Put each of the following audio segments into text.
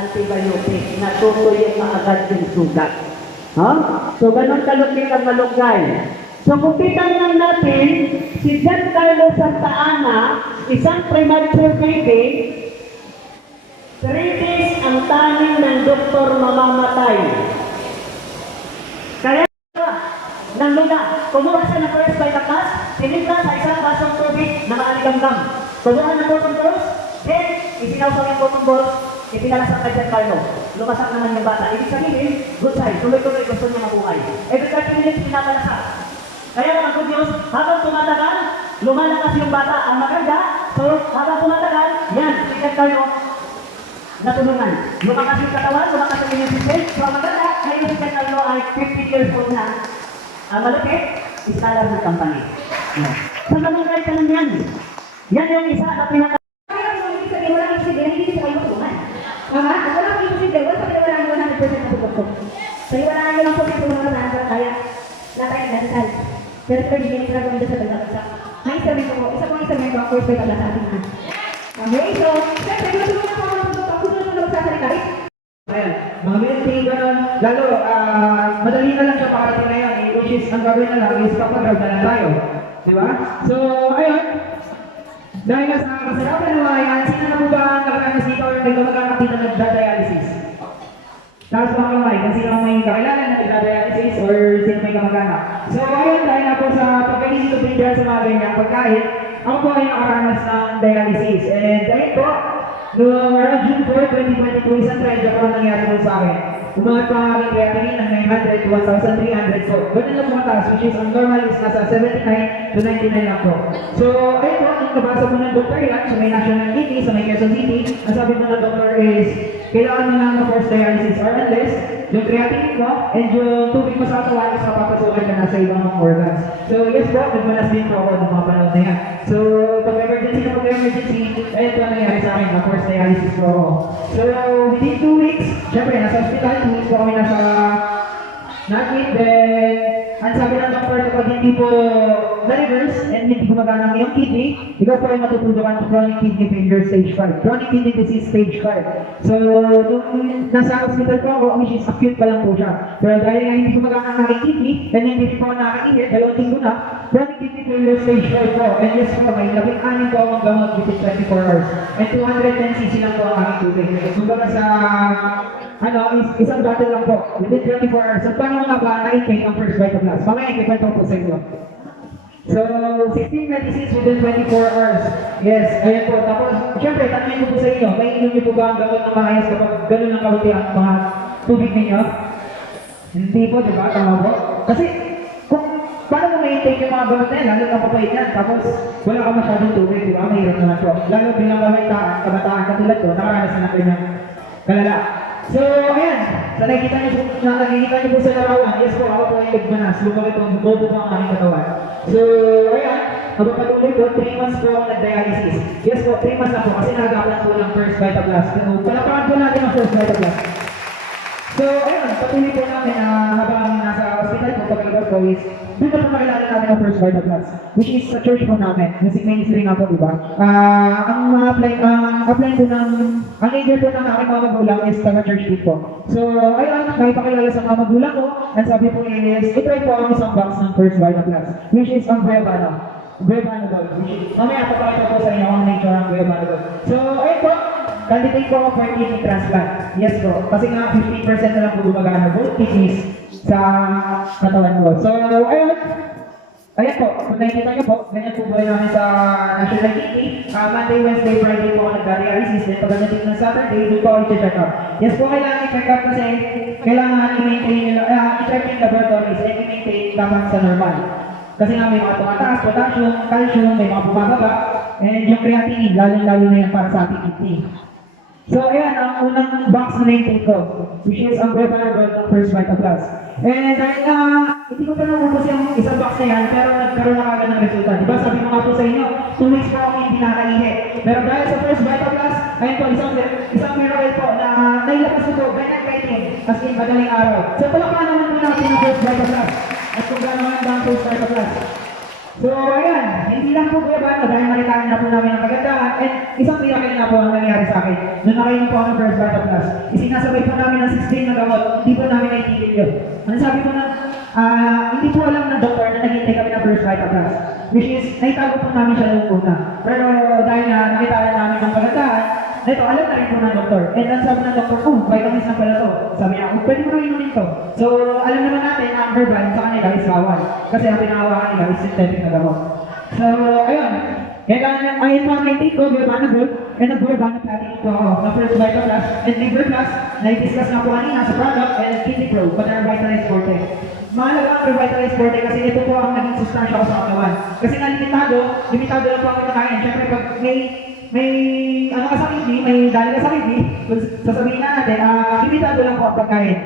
antibiotic na tutuyin maagad yung sugat. Huh? So, ganun kalupit ang malunggay. So, kung titan lang natin, si Giancarlo Santa Ana, isang premature baby, 3 days ang taning ng doktor mamamatay. Kaya, nang luna, kumuha siya ng first Vitakas, tinigla sa isang basong tubig na maaligamgam. Kumuha ng cotton balls, then, isinawsaw yung cotton balls, ipinalasang kay Giancarlo. Lumasak naman yung bata. Ibig sabihin, good side, tuloy-tuloy gusto niya mabuhay. Every 30 minutes, pinapalasak. Kaya mga good news, habang tumatagal, lumalakas yung bata. Ang maganda, so habang tumatagal, yan, si Giancarlo, natulungan. Lumakas yung katawan, lumakas yung immune system. So ang maganda, ngayon si Giancarlo ay 50 years old na. Ang malapit, istalar ng company. Yeah. Sa mamangay ka lang yan. Yan yung isa na pinaka... Mama, wala ko yung posible. Wala ko wala 100% na tutok. Kaya wala nyo lang po yung mga nasa kaya natay na dasal. Pero pwede nyo yung gawin sa pagkakasa. Ang instrumento ko, isa pong instrumento ako is pwede sa ating anak. Okay, so, siyempre, gusto mo na po mga tutok. Gusto mo na magsasalita rin. Ayan, mga minutes ganun. Lalo, madali na lang siya pakarating ngayon. Which is, ang gagawin na lang is kapag-grab na lang tayo. Diba? So, ayun. Dahil nga sa kasarapan naman, ayan, sino na po ba ang nakaranas dito or nagkamag-anak dito nagda-dialysis? Tapos mga kamay, kung sino may kakilala na nagda-dialysis or sino may kamag-anak. So ayun, dahil na po sa pagkagising ko pinidyan sa mga ganyang pagkain, ako po ay nakaranas ng dialysis. And dahil po, noong around June 4, 2022, isang tragedy po nangyari po sa akin. Umangat pa ang aking creatinine ng 900 to 1,300 po. Ganun lang po mataas, which is ang normal is nasa 79 to 99 lang po. So, ayun po, ang nabasa po ng doktor yan sa may National Kidney, sa may Quezon City, ang sabi po ng doktor is, kailangan mo lang na-force dialysis or unless, yung creatinine mo and yung tubig mo sa katawan is mapapasukan ka na sa ibang mga organs. So, yes po, nagmalas din po ako ng mga panahon na yan. So, pag-emergency na pag-emergency, ayun po ang nangyari sa akin, na-force dialysis po ako. So, within 2 weeks, syempre, nasa hospital, 2 weeks po kami nasa nakit, then, ang sabi ng doktor, kapag hindi po na-reverse and hindi gumagana ang iyong kidney, ikaw po ay matutulokan ng chronic kidney failure stage 5, chronic kidney disease stage 5. So, nung nasa hospital po ako, which is acute pa lang po siya. Pero dahil nga hindi gumagana ang aking kidney, and hindi po ako nakakainit, dalawang linggo na, chronic kidney failure stage 5 po. And yes po, may 16 po akong gamot within 24 hours. And 210 cc lang po ang aking tubig. Kumbaga sa isang bottle lang po, within 24 hours. So, paano nga ba na-intake ang first Vitakas? Mamaya, ikikwento po sa inyo. So, 16 medicines within 24 hours. Yes, ayan po. Tapos, syempre, tanongin ko po sa inyo, may inom niyo po ba ang gamot ng maayos kapag gano'n ang kabuti ang mga tubig ninyo? Hindi po, di ba? Tama po. Kasi, kung paano mo may-intake yung mga gamot na yan, lalo na papait yan, tapos wala ka masyadong tubig, di ba? Mahirap naman po. Lalo bilang kabataan katulad ko, nakaranas na kanyang kalala. So, ayan. Sa nakikita niyo po sa larawan, yes po, ako po ay nagmanas. Lumaki po, bumobo po ang aking katawan. So, ayan. Habang patuloy po, 3 months po ako nag-dialysis. Yes po, 3 months na po kasi nagagapan po ng first Vitakas. Palapakan po natin ang first Vitakas. So, ayun, patuloy po namin habang nasa hospital po, pag-ibig po is, doon po makilala natin ang first Vitakas, which is sa church po namin, music ministry nga po, di ba? Ang apply po ng, ang leader po ng aking mga magulang is taga-church po. So, ayun, nakipakilala sa mga magulang ko, and sabi po is, itry po ang isang box ng first Vitakas, which is ang Brevano. Brevano Gold, which is, mamaya papakita po sa inyo ang nature ng Brevano Gold. So, ayun po, candidate po ako for kidney transplant. Yes po, kasi nga 15% na lang po gumagana both kidneys sa katawan ko. So, ayun. Ayan po, kung nakikita niyo po, ganyan po buhay namin sa National Kidney. Monday, Wednesday, Friday po ako nag-dialysis. Then pagdating ng Saturday, doon po ako i-check up. Yes po, kailangan i-check up kasi kailangan i-maintain nyo, i-check yung laboratories and i-maintain lamang sa normal. Kasi nga may mga tumataas, potassium, calcium, may mga bumababa, and yung creatinine, lalo-lalo na yan para sa ating kidney. So, ayan, ang unang box na na-intake ko, which is ang Brevano Gold ng first Vitakas. And dahil hindi ko pa naubos yung isang box na yan, pero nagkaroon na kagad ng resulta. Diba, sabi ko nga po sa inyo, 2 weeks po ako hindi nakaihi. Pero dahil sa first Vitakas, ayun po, isang miracle po na nailabas ko po, by night writing, as in madaling araw. So, palakpakan naman po natin ang first Vitakas. At kung gano'n ba ang first Vitakas. So, ayan, hindi lang po kuya bata dahil nakita na po namin ang kagandahan and isang miracle na po ang nangyari sa akin. Noong nakainom po ako ng first Vita Plus, isinasabay po namin ng 16 na gamot, hindi po namin naitigil yun. Ano sabi po na, hindi po alam ng doktor na naghintay kami ng first Vita Plus, which is, naitago po namin siya noong una. Pero dahil na nakita na namin ang kagandahan, ito, alam na rin po ng doktor. And then sabi ng doktor, vitamins na pala to. Sabi niya, pwede mo na inumin to. So, alam naman natin na ang herbal sa kanila is bawal. Kasi ang pinahawakan nila is synthetic na gamot. So, ayun. Kaya ayun po ang naitake ko, Gurbana Gold, and nag-Gurbana Platinum po ako na first Vita Plus and Liver Plus, na-discuss na po kanina sa product and Kidney Pro, pati ang Revitalize Forte. Mahalaga ang Revitalize Forte kasi ito po ang naging sustansya ko sa katawan. Kasi nga limitado lang po ang kinakain. Siyempre, pag may ano ka sa kidney, may dali ka sa kidney, kung sasabihin na natin, limitado lang po ang pagkain.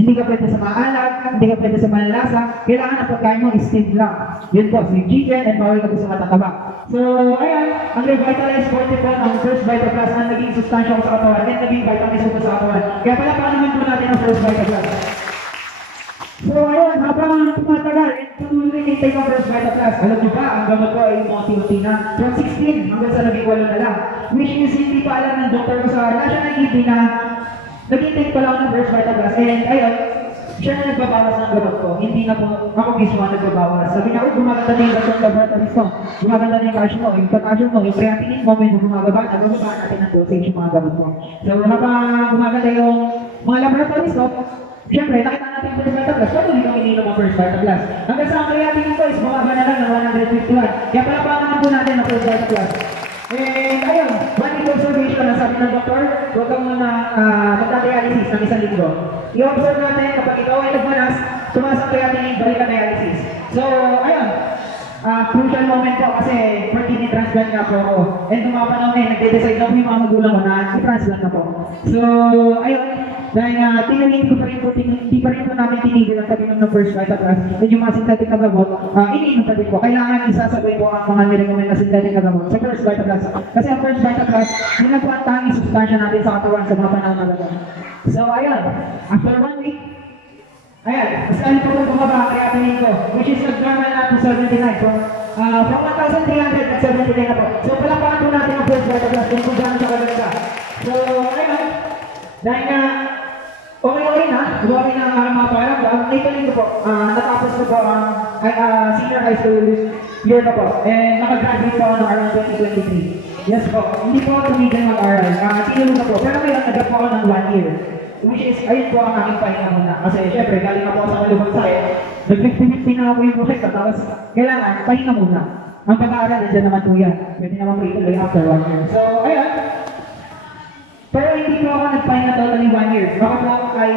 Hindi ka pwede sa maalat, hindi ka pwede sa malalasa, kailangan ang pagkain mo is steam lang. Yun po, sweet chicken and bawal ka po sa matataba. So, ayan, ang Revitalize Forte po, ang first Vita Plus ang naging sustansya ko sa katawan and naging vitamins ko sa katawan. Kaya pala pa naman po natin ang first Vita Plus. So, ayun, habang tumatagal, tuloy nintay ng first Vita Plus. Alam niyo ba, ang gamot ko ay unti-unti na. From 16 hanggang sa naging 8 na lang. Which is, hindi pa alam ng doktor ko sa National Kidney na nag-intake pa lang ng first Vita Plus. And ayun, siya na nagbabawas ng gamot ko. Hindi na po ako mismo ang nagbabawas. Sabi niya, gumaganda na yung gatong laboratories ko. Gumaganda na yung calcium mo, yung potassium mo, yung creatinine mo, may bumababa. Nagbabawa natin ng dosage yung mga gamot ko. So, habang gumaganda yung mga laboratories ko, siyempre, nakita natin yung first Vita Plus. Patuloy kong ininom ang first Vita Plus. Hanggang sa ang creatinine ko is bumaba na lang ng 151. Kaya palapakan po natin ang first Vita Plus. And ayun, one week observation na sabi ng doktor, huwag kang muna magta-dialysis ng 1 linggo. I-observe natin kapag ikaw ay nagmanas, tumaas ang creatinine, balik ang dialysis. So, ayun, crucial moment po kasi for kidney transplant nga po ako. And tumapanong nagde-decide na po yung mga magulang ko na i-transplant na po. So, ayun, dahil tinanong ko pa rin po, hindi pa rin po namin tinigil ang pag-inom ng first Vita Plus. Then yung mga synthetic na gamot, iniinom pa din po. Kailangan isasabay po ang mga nirecommend na synthetic na gamot sa first Vita Plus. Kasi ang first Vita Plus, yun ang po ang tanging sustansya natin sa katawan sa mga panahon na gano'n. So ayun, after 1 week, ayan, mas kaya po kung bumaba ang creatinine ko, which is nag-normal na to 79 from 1,300 at 79 na po. So palakpakan po natin ang first Vita Plus kung gano'n siya kaganda. So ayun, dahil nga, okay na, okay na ang aking mga pakiramdam. Naituloy ko po, natapos ko po ang senior high school year na po. And nakagraduate po ako ng around 2023. Yes po, hindi po ako tumigil mag-aral. Sinulong na po, pero ngayon nag-up po ako ng 1 year. Which is, ayun po ang aking pahinga muna. Kasi syempre, galing ako sa malubang sakit. Nag-50-50 na ako yung buhay ko. Tapos, kailangan, pahinga muna. Ang pag-aaral, nandiyan naman po yan. Pwede naman po ituloy after 1 year. So, ayun. Pero hindi po ako nagpahinga totally 1 year. Ako po ay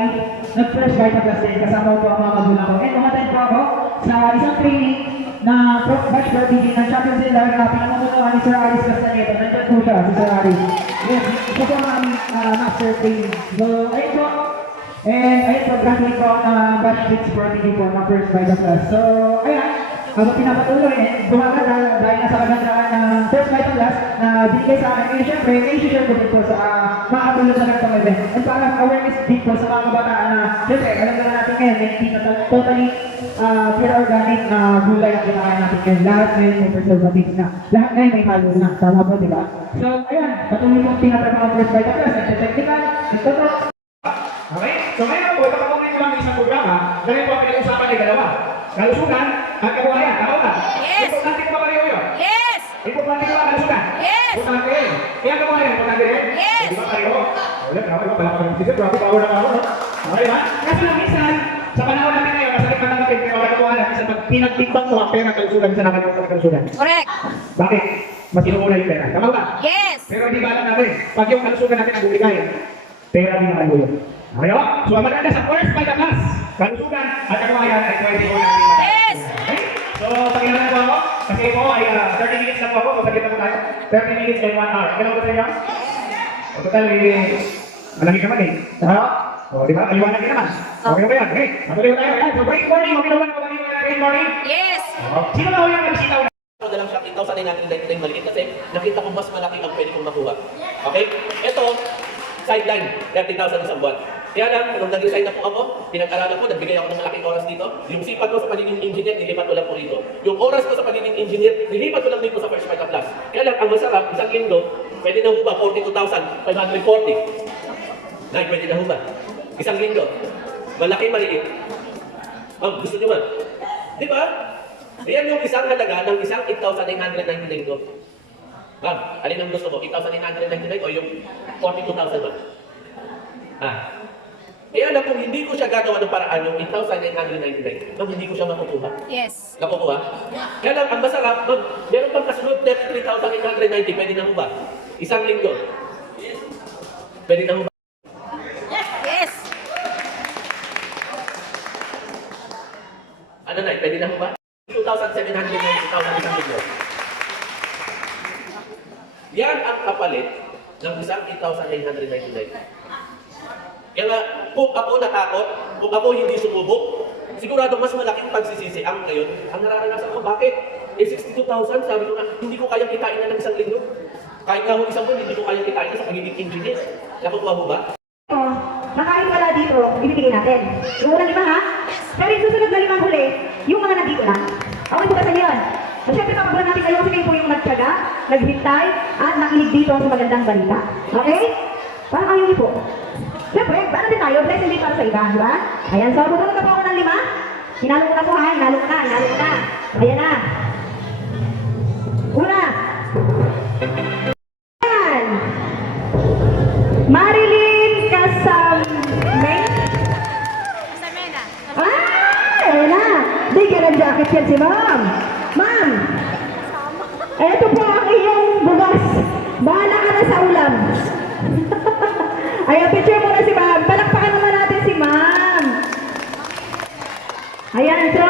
nag-first Vita Plus din. Kasama po ang mga magulang ko. And umatend po ako sa isang training na batch prodigy ng Champions League na pinamumunuan ni Sir Aris Castaneda. Nandiyan po siya, si Sir Aris. Yes, ito po ang aming master training. So, ayun po. And ayun po, graduate po ako ng batch 6 prodigy po ng first Vita Plus. So, ayun. Habang pinapatuloy, gumaganda dahil nasa kagandahan ng first Vita Plus na binigay sa akin. And syempre, i-share ko din po sa makakatulog na ganitong event. And para awareness din po sa mga kabataan na, syempre, alam naman natin ngayon, may hindi na totally pure organic na gulay ang kinakain natin ngayon. Lahat ngayon may preservatives na. Lahat ngayon may halo na. Tama po, di ba? So, ayun, patuloy pong tinatrabaho ang first Vita Plus. Nagte-technical, nagtotok. Okay? So ngayon po, ipapatuloy ko lang ng isang programa. Ganyan po ang pinag-usapan ay dalawa. Kalusugan at kabuhayan. Tama ba? Yes! Importante ko ba pareho yun? Yes! Importante ko ba kalusugan? Yes! Importante rin. Kaya kabuhayan, importante rin? Yes! Di ba pareho? Ulit, grabe ba? Palakpan ng sisip. Grabe, power na ako. Okay ba? Kasi lang minsan, sa panahon natin ngayon, nasa lipat natin, kaya wala kabuhayan. Minsan pag pinagtimbang mo ang pera kalusugan, minsan nakalimutan ng kalusugan. Correct! Bakit? Mas inuuna yung pera. Tama ba? Yes! Pero hindi ba alam natin, pag yung kalusugan natin ang buligayan, pera din ang kalusugan. Okay ba? So ang maganda sa first Vita Plus, kalusugan at kabuhayan ay pwede ko natin. Yes! Okay? So pakilaman po ako, kasi po ay 30 minutes lang po ako, so saglit na po tayo. 30 minutes and 1 hour. Kailan ko sa inyo? O total, malaki ka man eh. O di ba? Aliwanag din naman. Okay ba yan? Okay. Matuloy ko tayo. Ayan. So break morning, maminawan ko ba break morning? Yes! Sino ba yung nagsitaw na? na lang siya 10,000 natin dahil maliit kasi nakita ko mas malaki ang pwede kong makuha. Okay? Ito, sideline, 30,000 isang buwan. Kaya lang, nung nag-resign na po ako, pinag-aralan ko, nagbigay ako ng malaking oras dito. Yung sipag ko sa pagiging engineer, nilipat ko lang po rito. Yung oras ko sa pagiging engineer, nilipat ko lang dito sa First Fighter Class. Kaya lang, ang masarap, isang linggo, pwede na ba 42,540? Nay, pwede na ba? Isang linggo. Malaki, maliit. Ma'am, gusto nyo ba? Di ba? Ayan yung isang halaga ng isang 8,999 ko. Ma'am, alin ang gusto mo? 8,999 o yung 42,000 ba? Kaya alam kung hindi ko siya gagawa ng paraan yung 8,999, ma'am, hindi ko siya makukuha. Yes. Nakukuha? Kaya lang, ang masarap, ma'am, meron pang kasunod 33,890, pwede na mo ba? Isang linggo. Pwede na mo ba? Yes. Ano na, pwede na mo ba? 2,790, isang linggo. Yan ang kapalit ng isang 8,999. Kaya nga, kung ako natakot, kung ako hindi sumubok, sigurado mas malaking pagsisisi ang ngayon. Ang nararanasan ko, bakit? 62,000, sabi ko nga, hindi ko kayang kitain na ng isang linggo. Kahit nga ho isang buwan, hindi ko kayang kitain na sa pagiging engineer. Nakukuha mo ba? Nakain wala dito, ibibigay natin. Yung unang 5 ha? Pero yung susunod na 5 huli, yung mga nandito na. Okay po ba sa inyo yun? So, syempre kapag natin kayo, kasi kayo po yung nagtyaga, naghintay, at nakinig dito sa magandang balita. Okay? Parang ayaw niyo po. Siyempre, ano din tayo, blessing din para sa iba, di ba? Ayan, so bumunod na po ako ng 5. Hinalo ko na po ha, hinalo ko na. Ayan na. Una. Ayan. Marilyn Casamena. Samena. Ayan na. Di ganang jacket yan si ma'am. Ma'am, eto po ang iyong bugas. Bahala ka na sa ulam. Ayan, picture muna si ma'am. Palakpakan naman natin si ma'am. Ayan, so.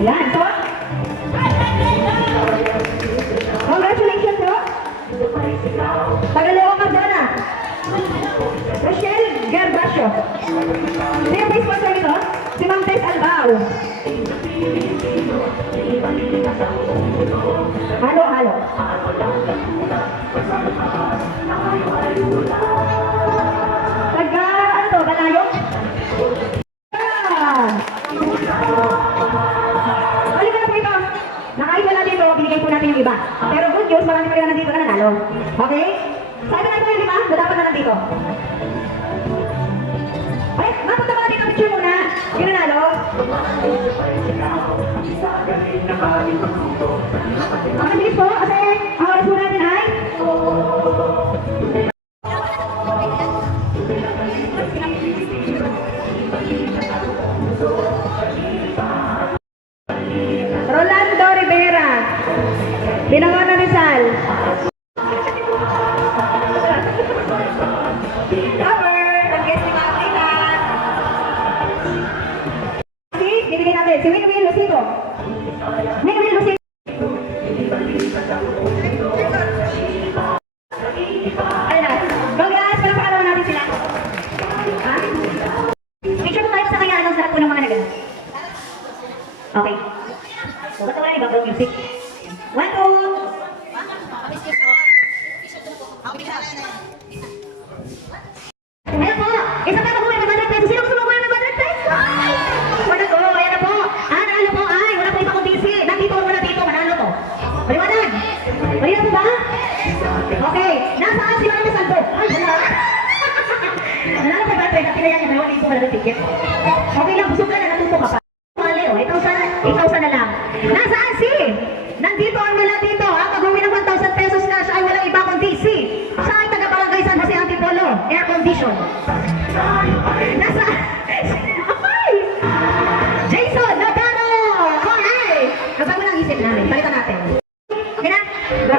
Ayan, so. Congratulations, so. Tagalawa ka dyan, ah. Rochelle Gervasio. Sino ba yung sponsor nito? Si Ma'am Tess Albao. Halo. Taga, ano to, Balayo? Halika na po ito. Nakaiwala dito, binigay po natin yung iba. Pero good news, marami pa rin na nandito na nanalo. Okay? Sabi na ito yung 5, dapat na nandito. Ay, mapunta ba natin ang picture muna? Yung nanalo? Ang bilis po, kasi ang oras po natin ay Rolando Rivera, Binangon na Rizal. Cover, ang guest ni Ma'am Tina. Bibigyan natin si Winwin Lucido. Winwin Lucido. Ayan. Congrats, palakpakan naman natin sila. Ha? Picture mo tayo sa kanya anong sarap po ng mga nagan. Okay. So, ba't wala ni background music? 1, 2. Ayan po, isang kata po may 500 pesos. Sino gusto mo po yung 500 pesos? Wala ko, ayan na po. Nanalo po ay, wala po ibang kumbisi. Nandito, manalo to. Maliwanag. Maliwanag po ba? Okay, nasaan si Mami Santo? Ay, wala. Nanalo po ba? Pinayan niya, wala dito wala ng ticket. Okay lang, busog ka na, natuto ka pa. Mali, 8,000 na lang. Nasaan si? Nandito ang wala dito. Ang pag-uwi ng 1,000 pesos cash ay walang iba kundi si. Siya ay taga-barangay San Jose Antipolo. Air condition. Nasaan? Ay! Jason Nagano! Okay! Kapag mo lang isip namin, palitan natin. Okay na? Go!